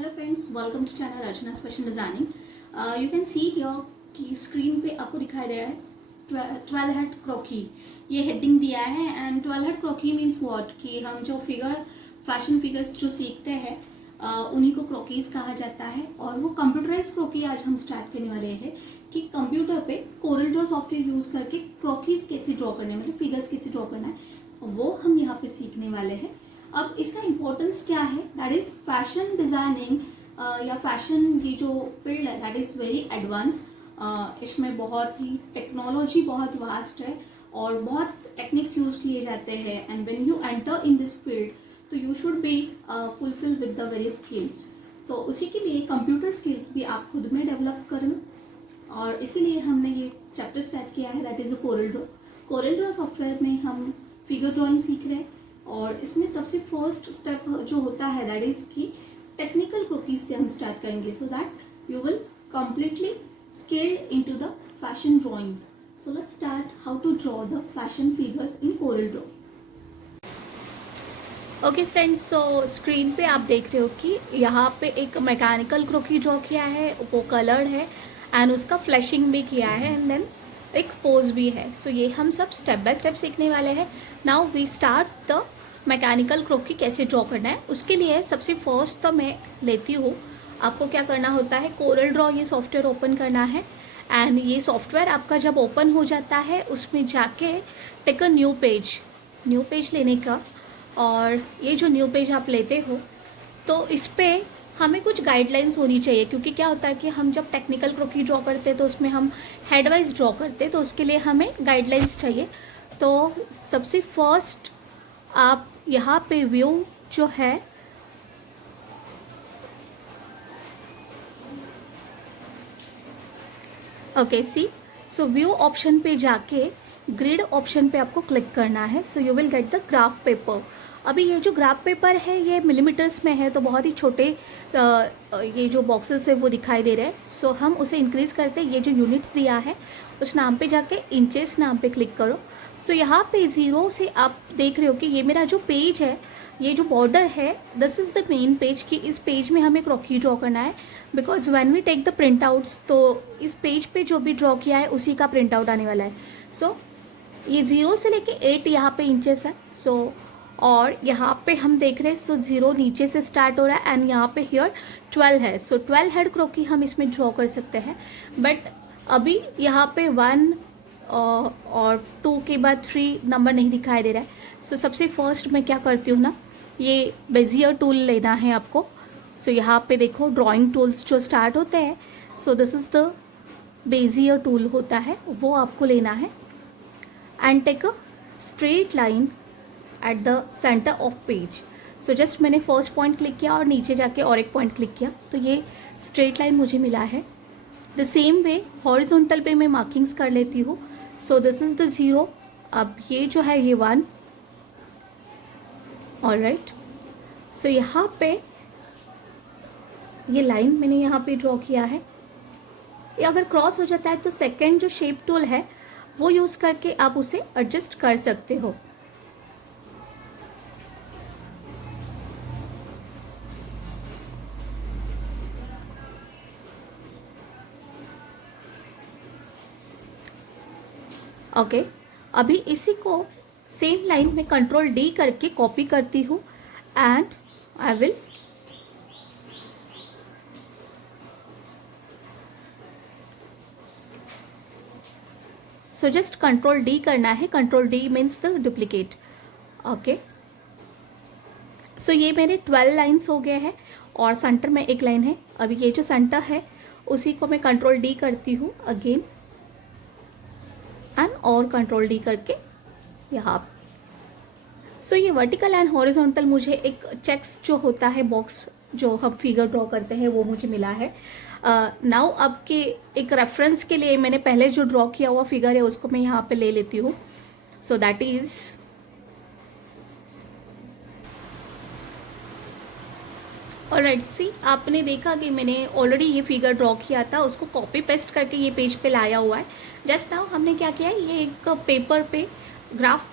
Hello friends, welcome to channel Archana special designing. You can see here कि screen पे आपको दिखाई दे रहा है 12 हेड क्रोकी। ये हेडिंग दिया है एंड 12 हेड क्रोकी मीन्स व्हाट कि हम जो फैशन फिगर्स जो सीखते हैं उन्हीं को क्रोकीज कहा जाता है। और वो कंप्यूटराइज क्रोकी आज हम स्टार्ट करने वाले हैं कि कंप्यूटर पे कोरल ड्रॉ सॉफ्टवेयर यूज करके क्रोकीज कैसे ड्रॉ करना है, मतलब फिगर्स कैसे ड्रॉ करना है, वो हम यहाँ पे सीखने वाले हैं। अब इसका इम्पोर्टेंस क्या है, दैट इज फैशन डिजाइनिंग या फैशन की जो फील्ड है दैट इज वेरी एडवांस। इसमें बहुत ही टेक्नोलॉजी बहुत वास्ट है और बहुत टेक्निक्स यूज किए जाते हैं। And when you enter in this field तो you should be fulfil with the very skills. तो उसी के लिए कंप्यूटर स्किल्स भी आप खुद में डेवलप करें और इसीलिए हमने ये चैप्टर स्टार्ट किया है, that is a Corel Draw. Corel Draw software में हम फिगर ड्राइंग सीख रहे हैं और इसमें सबसे फर्स्ट स्टेप जो होता है दैट इज की टेक्निकल क्रोकीज से हम स्टार्ट करेंगे so that you will completely skilled into the fashion drawings. So let's start how to draw the fashion figures in Corel Draw. Okay friends, so screen पे आप देख रहे हो कि यहाँ पे एक मैकेनिकल क्रोकी ड्रॉ किया है, वो कलर्ड है एंड उसका फ्लैशिंग भी किया है एंड देन एक पोज भी है। सो ये हम सब स्टेप बाय स्टेप सीखने वाले हैं। Now we start the mechanical croquis कैसे ड्रॉ करना है। उसके लिए सबसे फर्स्ट तो मैं लेती हूँ, आपको क्या करना होता है, कोरल ड्रॉ ये सॉफ्टवेयर ओपन करना है एंड ये सॉफ्टवेयर आपका जब ओपन हो जाता है उसमें जाके टेक अ न्यू पेज लेने का। और ये जो न्यू पेज आप लेते हो तो इस पर हमें कुछ गाइडलाइंस होनी चाहिए, क्योंकि क्या होता है कि हम जब टेक्निकल क्रोकी ड्रॉ करते हैं तो उसमें हम हेडवाइज ड्रॉ करते हैं, तो उसके लिए हमें गाइडलाइंस चाहिए। तो सबसे फर्स्ट आप यहाँ पे व्यू जो है ओके सी, सो व्यू ऑप्शन पे जाके ग्रिड ऑप्शन पे आपको क्लिक करना है। So you will get the graph paper. अभी ये जो ग्राफ पेपर है ये मिलीमीटर्स में है तो बहुत ही छोटे ये जो बॉक्सेस है वो दिखाई दे रहे हैं। सो हम उसे इंक्रीज़ करते, ये जो यूनिट्स दिया है उस नाम पे जाके इंचेस नाम पे क्लिक करो। सो यहाँ पे 0 से आप देख रहे हो कि ये मेरा जो पेज है, ये जो बॉर्डर है, this is the main page कि इस पेज में हमें क्रोकी ड्रॉ करना है। Because when we take the print outs तो इस पेज पे जो भी ड्रॉ किया है उसी का प्रिंट आउट आने वाला है। सो ये 0 से लेके 8 यहाँ पे इंचेस है। सो और यहाँ पे हम देख रहे हैं, सो 0 नीचे से स्टार्ट हो रहा है एंड यहाँ पे हियर 12 है। सो 12 हेड क्रोकी हम इसमें ड्रॉ कर सकते हैं। बट अभी यहाँ पे 1 और 2 के बाद 3 नंबर नहीं दिखाई दे रहा है। सो सबसे फर्स्ट मैं क्या करती हूँ ना, ये बेजियर टूल लेना है आपको। सो यहाँ पे देखो ड्राइंग टूल्स जो स्टार्ट होते हैं, so this is the bezier tool होता है, वो आपको लेना है and take a straight line at the centre of page. So just मैंने फर्स्ट पॉइंट क्लिक किया और नीचे जाके और एक पॉइंट क्लिक किया तो ये स्ट्रेट लाइन मुझे मिला है। द सेम वे हॉरिजॉन्टल पे मैं मार्किंग्स कर लेती हूँ। सो दिस इज़ द 0, अब ये जो है ये 1, ऑलराइट। सो यहाँ पे ये लाइन मैंने यहाँ पे ड्रॉ किया है। ये अगर क्रॉस हो जाता है तो सेकंड जो शेप टूल है वो यूज़ करके आप उसे एडजस्ट कर सकते हो। ओके अभी इसी को सेम लाइन में कंट्रोल D करके कॉपी करती हूँ and I will so just control D करना है। Control D means the duplicate. Okay so ये मेरे 12 लाइन्स हो गए हैं और सेंटर में एक लाइन है। अभी ये जो सेंटर है उसी को मैं कंट्रोल D करती हूँ अगेन एंड और कंट्रोल D करके यहाँ। सो ये वर्टिकल एंड हॉरिजॉन्टल मुझे एक चेक्स जो होता है बॉक्स जो हम फिगर ड्रॉ करते हैं वो मुझे मिला है। नाउ अब के एक रेफरेंस के लिए मैंने पहले जो ड्रॉ किया हुआ फिगर है उसको मैं यहाँ पे ले लेती हूँ। So that is alright. See आपने देखा कि मैंने ऑलरेडी ये फिगर ड्रॉ किया था, उसको कॉपी पेस्ट करके ये पेज पे लाया हुआ है। जस्ट नाउ हमने क्या किया है, ये एक पेपर पे ग्राफ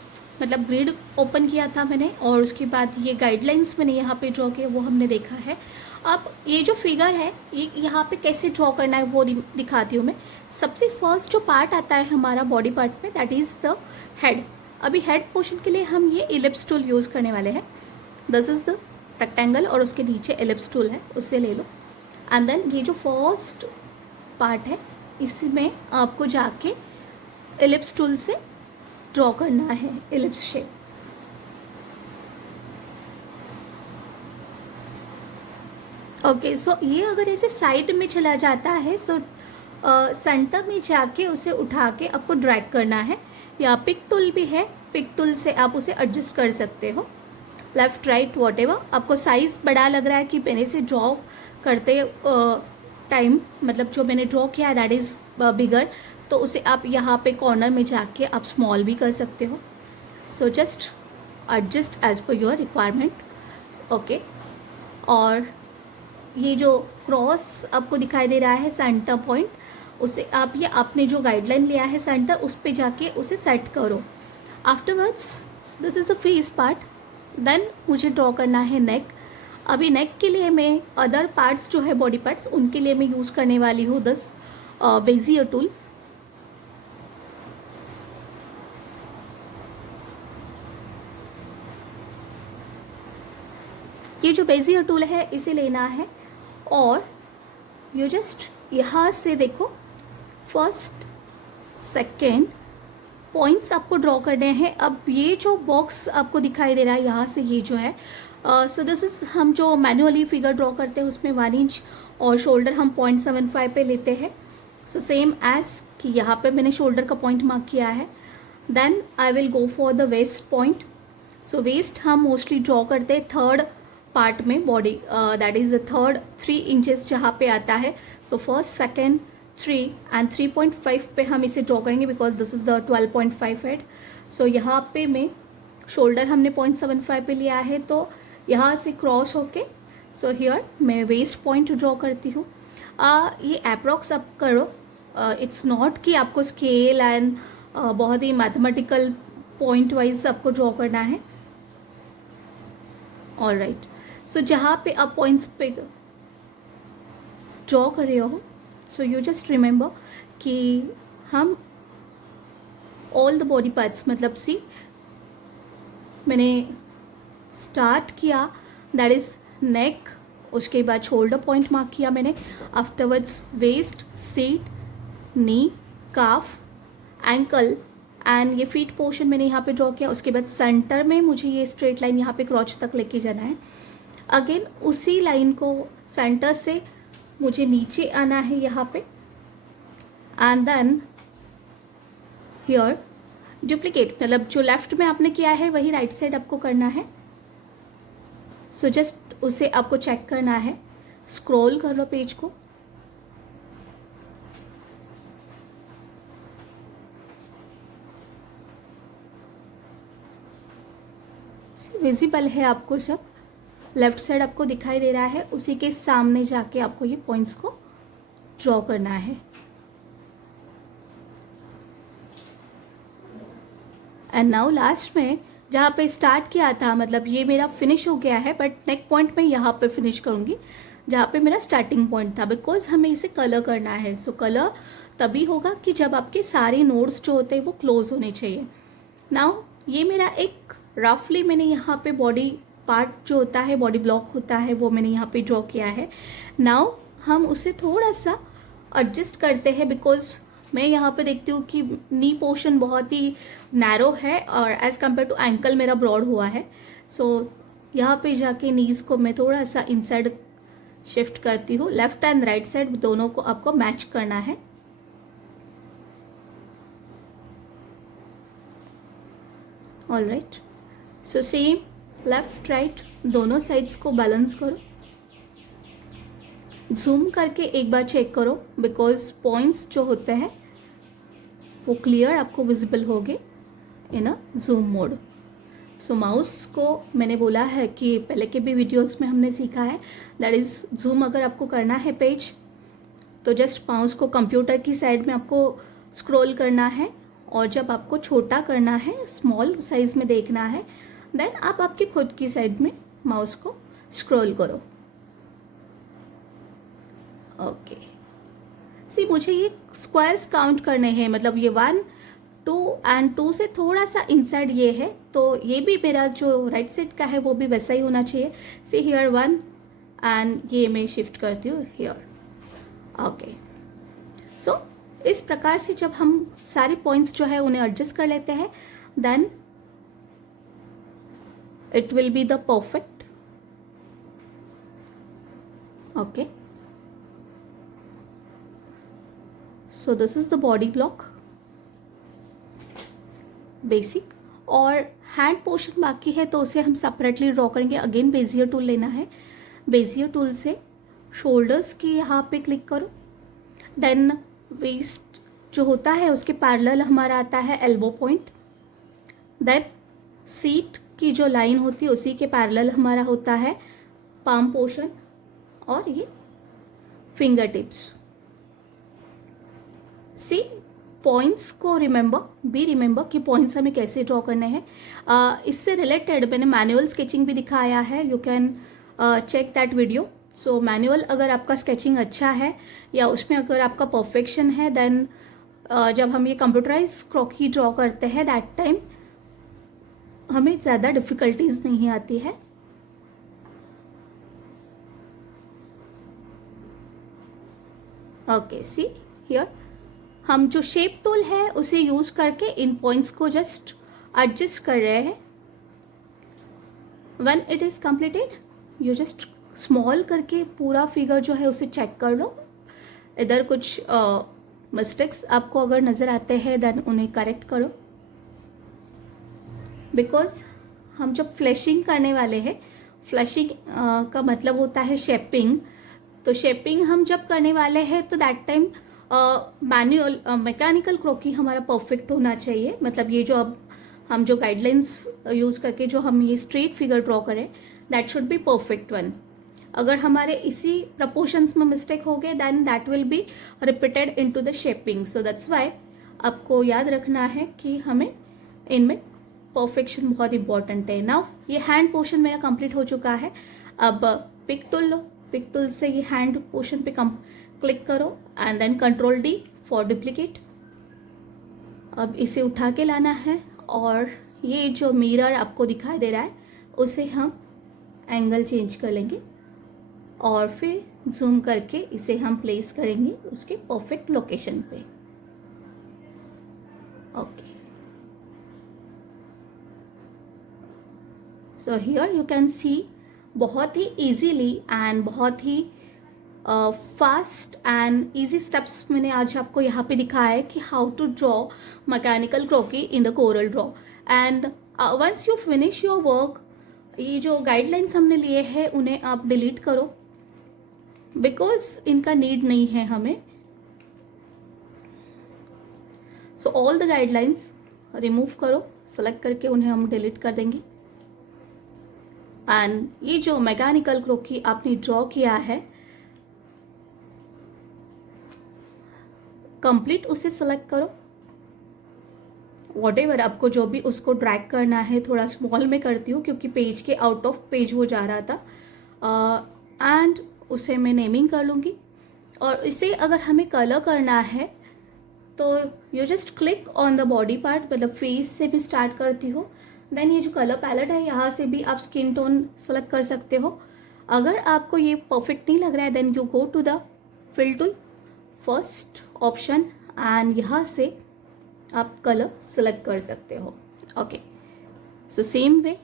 मतलब ग्रिड ओपन किया था मैंने और उसके बाद ये गाइडलाइंस मैंने यहाँ पे ड्रॉ किया वो हमने देखा है। अब ये जो फिगर है ये यहाँ पे कैसे ड्रॉ करना है वो दिखाती हूँ मैं। सबसे फर्स्ट जो पार्ट आता है हमारा बॉडी पार्ट में, दैट इज़ द हेड। अभी हेड पोर्शन के लिए हम ये इलिप्स टूल यूज़ करने वाले हैं। दिस इज़ द रेक्टेंगल और उसके नीचे इलिप्स टूल है, उससे ले लो। एंड देन ये जो फर्स्ट पार्ट है इसमें आपको जाके इलिप्स टूल से ड्रॉ करना है इलिप्स शेप। ओके, सो ये अगर ऐसे साइड में चला जाता है सो सेंटर में जाके उसे उठा के आपको ड्रैग करना है, या पिक टूल भी है, पिक टूल से आप उसे एडजस्ट कर सकते हो, लेफ़्ट राइट वॉट एवर। आपको साइज़ बड़ा लग रहा है कि मैंने इसे ड्रॉ करते टाइम मतलब जो मैंने ड्रॉ किया है दैट इज़ बिगर, तो उसे आप यहाँ पे कॉर्नर में जाके आप स्मॉल भी कर सकते हो। So just adjust as per your requirement. Okay, और ये जो क्रॉस आपको दिखाई दे रहा है सेंटर पॉइंट, उसे आप ये आपने जो गाइडलाइन लिया है सेंटर उस पे जाके उसे सेट करो। Afterwards this is the face part. Then मुझे ड्रॉ करना है नेक। अभी नेक के लिए मैं अदर पार्ट्स जो है बॉडी पार्ट्स उनके लिए मैं यूज़ करने वाली हूँ दिस बेजियर टूल। ये जो बेजियर टूल है इसे लेना है और यू जस्ट यहाँ से देखो फर्स्ट सेकेंड पॉइंट्स आपको ड्रॉ करने हैं। अब ये जो बॉक्स आपको दिखाई दे रहा है यहाँ से ये जो है सो दिस इज़ हम जो मैनुअली फिगर ड्रॉ करते हैं उसमें 1 इंच और शोल्डर हम 0.75 पे लेते हैं। सो सेम एज कि यहाँ पे मैंने शोल्डर का पॉइंट मार्क किया है। Then I will go for the waist point. So waist हम मोस्टली ड्रॉ करते हैं थर्ड पार्ट में body, that is the third 3 inches जहाँ पे आता है। सो फर्स्ट सेकेंड 3 एंड 3.5 पे हम इसे ड्रॉ करेंगे because this is the 12.5 head. So यहाँ पे मैं शोल्डर हमने 0.75 पे लिया है तो यहाँ से क्रॉस होके सो हियर मैं वेस्ट पॉइंट ड्रॉ करती हूँ। ये अप्रॉक्स आप करो, इट्स नॉट कि आपको स्केल एंड बहुत ही मैथमेटिकल पॉइंट वाइज आपको ड्रॉ करना है। ऑल राइट, सो जहाँ पे आप पॉइंट्स पे ड्रॉ कर रहे हो सो यू जस्ट रिमेंबर कि हम ऑल द बॉडी पार्ट्स मतलब सी मैंने स्टार्ट किया दैट इज़ नेक, उसके बाद शोल्डर पॉइंट मार्क किया मैंने, afterwards waist, seat, knee, calf, ankle and ये फीट पोर्शन मैंने यहाँ पे ड्रॉ किया। उसके बाद सेंटर में मुझे ये स्ट्रेट लाइन यहाँ पे क्रॉच तक लेके जाना है। अगेन उसी लाइन को सेंटर से मुझे नीचे आना है यहाँ पे एंड देन हियर डुप्लीकेट, मतलब जो लेफ्ट में आपने किया है वही राइट साइड आपको करना है। सो जस्ट उसे आपको चेक करना है, स्क्रॉल कर लो पेज को। विजिबल है आपको, सब लेफ्ट साइड आपको दिखाई दे रहा है, उसी के सामने जाके आपको ये पॉइंट्स को ड्रॉ करना है। एंड नाउ लास्ट में जहाँ पे स्टार्ट किया था मतलब ये मेरा फिनिश हो गया है, बट नेक पॉइंट में यहाँ पे फिनिश करूँगी जहाँ पे मेरा स्टार्टिंग पॉइंट था, बिकॉज हमें इसे कलर करना है। सो कलर तभी होगा कि जब आपके सारे नोड्स जो होते हैं वो क्लोज होने चाहिए। नाउ ये मेरा एक रफली मैंने यहाँ पे बॉडी पार्ट जो होता है, बॉडी ब्लॉक होता है, वो मैंने यहाँ पे ड्रॉ किया है। नाउ हम उसे थोड़ा सा एडजस्ट करते हैं बिकॉज मैं यहाँ पे देखती हूँ कि नी पोर्शन बहुत ही नैरो है और एज़ कम्पेयर टू एंकल मेरा ब्रॉड हुआ है। सो यहाँ पे जाके नीज़ को मैं थोड़ा सा इनसाइड शिफ्ट करती हूँ। लेफ्ट एंड राइट साइड दोनों को आपको मैच करना है। All right, so same left right दोनों साइड्स को बैलेंस करो। जूम करके एक बार चेक करो बिकॉज पॉइंट्स जो होते हैं वो क्लियर आपको विजिबल होंगे in a zoom mode. So mouse को मैंने बोला है कि पहले के भी वीडियोस में हमने सीखा है दैट इज़ जूम अगर आपको करना है पेज तो जस्ट माउस को कंप्यूटर की साइड में आपको स्क्रॉल करना है और जब आपको छोटा करना है, स्मॉल साइज़ में देखना है, देन आप आपकी खुद की साइड में माउस को स्क्रॉल करो। ओके, सी मुझे ये स्क्वायर्स काउंट करने हैं, मतलब ये 1 2 एंड 2 से थोड़ा सा इनसाइड ये है, तो ये भी मेरा जो राइट साइड का है वो भी वैसा ही होना चाहिए. सी हियर 1 एंड ये मैं शिफ्ट करती हूँ हियर. ओके, सो इस प्रकार से जब हम सारे पॉइंट्स जो है उन्हें एडजस्ट कर लेते हैं, then it will be the perfect. Okay, so this is the body block basic. और हैंड पोर्शन बाकी है तो उसे हम सेपरेटली ड्रॉ करेंगे. अगेन बेजियर टूल लेना है. बेजियर टूल से शोल्डर्स की यहाँ पे क्लिक करो. देन वेस्ट जो होता है उसके पैरेलल हमारा आता है एल्बो पॉइंट. देन सीट की जो लाइन होती है उसी के पैरेलल हमारा होता है पाम पोर्शन और ये फिंगर टिप्स. सी पॉइंट्स को रिमेंबर कि पॉइंट्स हमें कैसे ड्रॉ करने हैं. इससे रिलेटेड मैंने मैनुअल स्केचिंग भी दिखाया है. You can check that video. So manual अगर आपका स्केचिंग अच्छा है या उसमें अगर आपका परफेक्शन है, देन जब हम ये कंप्यूटराइज क्रॉकी ड्रॉ करते हैं दैट टाइम हमें ज़्यादा डिफ़िकल्टीज नहीं आती है. ओके, सी हियर हम जो शेप टूल है उसे यूज़ करके इन पॉइंट्स को जस्ट एडजस्ट कर रहे हैं. When it is completed you just small करके पूरा फिगर जो है उसे चेक कर लो. इधर कुछ मिस्टेक्स आपको अगर नज़र आते हैं देन उन्हें करेक्ट करो. बिकॉज हम जब फ्लैशिंग करने वाले हैं, फ्लैशिंग का मतलब होता है शेपिंग. तो शेपिंग हम जब करने वाले हैं तो दैट टाइम मैनुअल मैकेनिकल क्रॉकी हमारा परफेक्ट होना चाहिए. मतलब ये जो अब हम जो गाइडलाइंस यूज़ करके जो हम ये स्ट्रेट फिगर ड्रॉ करें that should be perfect one. अगर हमारे इसी प्रपोर्शंस में मिस्टेक हो गए then that will be repeated into the shaping. So that's why आपको याद रखना है कि हमें इनमें परफेक्शन बहुत इंपॉर्टेंट है. नाउ ये हैंड पोर्शन मेरा कंप्लीट हो चुका है. अब पिक टूल लो. पिक टूल से ये हैंड पोर्शन पे क्लिक करो and then control D for duplicate. अब इसे उठा के लाना है और ये जो मिरर आपको दिखाई दे रहा है उसे हम एंगल चेंज कर लेंगे और फिर जूम करके इसे हम प्लेस करेंगे उसके परफेक्ट लोकेशन पे. Okay, so here you can see बहुत ही इजीली एंड बहुत ही फास्ट एंड इजी स्टेप्स मैंने आज आपको यहाँ पे दिखाया है कि how to draw mechanical croquis in the Corel Draw. And once you finish your work, ये जो गाइडलाइंस हमने लिए हैं उन्हें आप डिलीट करो बिकॉज इनका नीड नहीं है हमें. So all the guidelines remove करो. सेलेक्ट करके उन्हें हम डिलीट कर देंगे. एंड ये जो मैकेनिकल क्रॉकी आपने ड्रॉ किया है कंप्लीट उसे सेलेक्ट करो. वॉटेवर आपको जो भी उसको ड्रैग करना है, थोड़ा स्मॉल में करती हूँ क्योंकि पेज के आउट ऑफ पेज वो जा रहा था. एंड उसे मैं नेमिंग कर लूँगी. और इसे अगर हमें कलर करना है तो you just click on the body part, मतलब फेस से भी स्टार्ट करती हो. देन ये जो कलर पैलेट है यहाँ से भी आप स्किन टोन सेलेक्ट कर सकते हो. अगर आपको ये परफेक्ट नहीं लग रहा है then you go to the fill tool first option and यहाँ से आप कलर सेलेक्ट कर सकते हो. Okay, so same way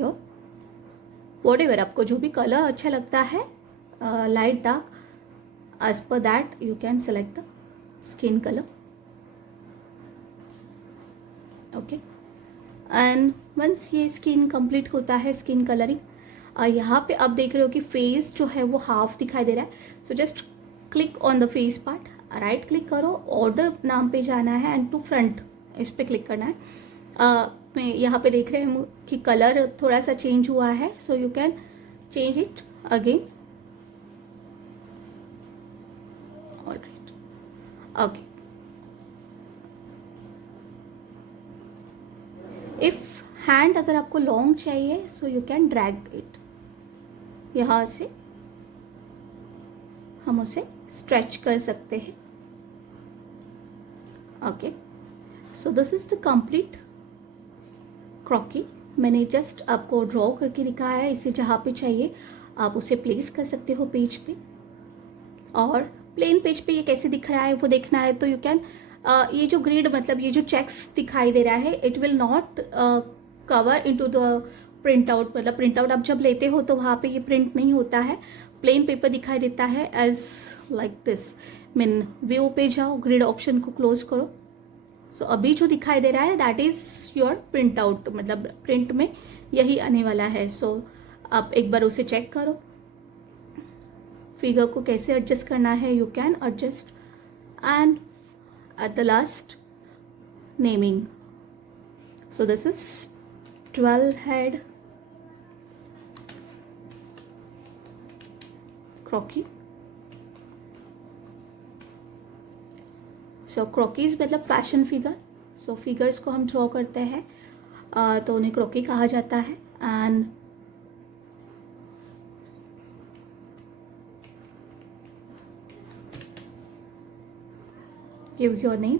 yo whatever आपको जो भी कलर अच्छा लगता है, light dark, as per that you can select the skin color. Okay, and once ये skin complete होता है skin coloring, यहाँ पे आप देख रहे हो कि फेस जो है वो हाफ दिखाई दे रहा है. So just click on the face part, right click करो, ऑर्डर नाम पे जाना है एंड टू फ्रंट इस पे क्लिक करना है. मैं यहाँ पे देख रहे हैं कि कलर थोड़ा सा चेंज हुआ है. So you can change it again. Okay, if hand अगर आपको लॉन्ग चाहिए so you can drag it, यहाँ से हम उसे स्ट्रेच कर सकते हैं। Okay, so this is the complete croquis. मैंने जस्ट आपको ड्रॉ करके दिखाया है, इसे जहाँ पे चाहिए आप उसे प्लेस कर सकते हो पेज पे। और प्लेन पेज पे ये कैसे दिख रहा है वो देखना है तो यू कैन, ये जो ग्रिड मतलब ये जो चेक्स दिखाई दे रहा है it will not cover into the print out, मतलब प्रिंट आउट आप जब लेते हो तो वहाँ पे ये प्रिंट नहीं होता है, प्लेन पेपर दिखाई देता है as like this. Mean view पे जाओ, ग्रिड ऑप्शन को क्लोज करो। सो अभी जो दिखाई दे रहा है that is your print out, मतलब प्रिंट में यही आने वाला है। सो आप एक बार उसे चेक करो। फिगर को कैसे एडजस्ट करना है, you can adjust. And at the last naming, so this is 12 head क्रॉकी। सो क्रॉकीज मतलब फैशन फिगर। सो फिगर्स को हम ड्रॉ करते हैं तो उन्हें क्रॉकी कहा जाता है। And give your name.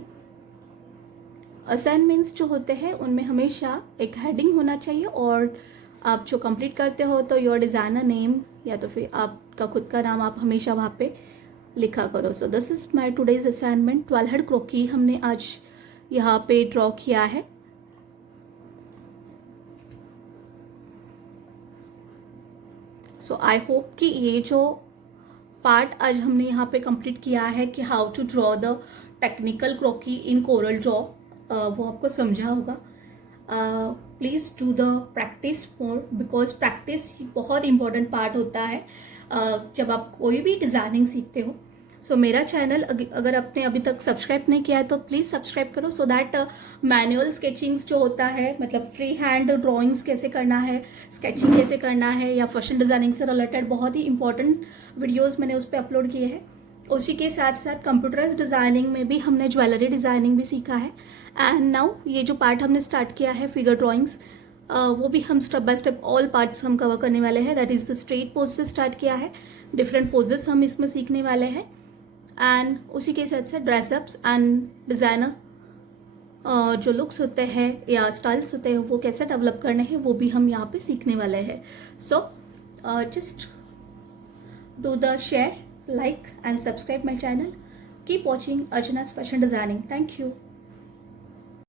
Assignments जो होते हैं उनमें हमेशा एक हेडिंग होना चाहिए, और आप जो कंप्लीट करते हो तो योर डिज़ाइनर नेम या तो फिर आपका खुद का नाम आप हमेशा वहाँ पे लिखा करो। So this is my today's assignment. 12 head croquis हमने आज यहाँ पे ड्रॉ किया है। सो आई होप कि ये जो पार्ट आज हमने यहाँ पे कंप्लीट किया है कि how to draw the technical croquis in Corel Draw, वो आपको समझा होगा। Please do the practice more, because practice बहुत इंपॉर्टेंट पार्ट होता है जब आप कोई भी डिज़ाइनिंग सीखते हो। सो मेरा चैनल अगर आपने अभी तक सब्सक्राइब नहीं किया है तो प्लीज़ सब्सक्राइब करो, सो दैट मैनुअल स्केचिंग्स जो होता है, मतलब फ्री हैंड ड्राइंग्स कैसे करना है, स्केचिंग कैसे करना है, या फैशन डिज़ाइनिंग से रिलेटेड बहुत ही इंपॉर्टेंट वीडियोस मैंने उस पर अपलोड किए हैं। उसी के साथ साथ कंप्यूटराइज डिज़ाइनिंग में भी हमने ज्वेलरी डिज़ाइनिंग भी सीखा है। एंड नाउ ये जो पार्ट हमने स्टार्ट किया है फिगर ड्राइंग्स, वो भी हम step by step all parts हम कवर करने वाले हैं। That is the straight pose से स्टार्ट किया है, डिफरेंट पोजेस हम इसमें सीखने वाले हैं। एंड उसी के साथ साथ ड्रेसअप्स एंड डिज़ाइनर जो लुक्स होते हैं या स्टाइल्स होते हैं वो कैसे डेवलप करने हैं वो भी हम यहाँ पे सीखने वाले हैं। So just do the share, like and subscribe my channel. Keep watching Archana's Fashion Designing. Thank you.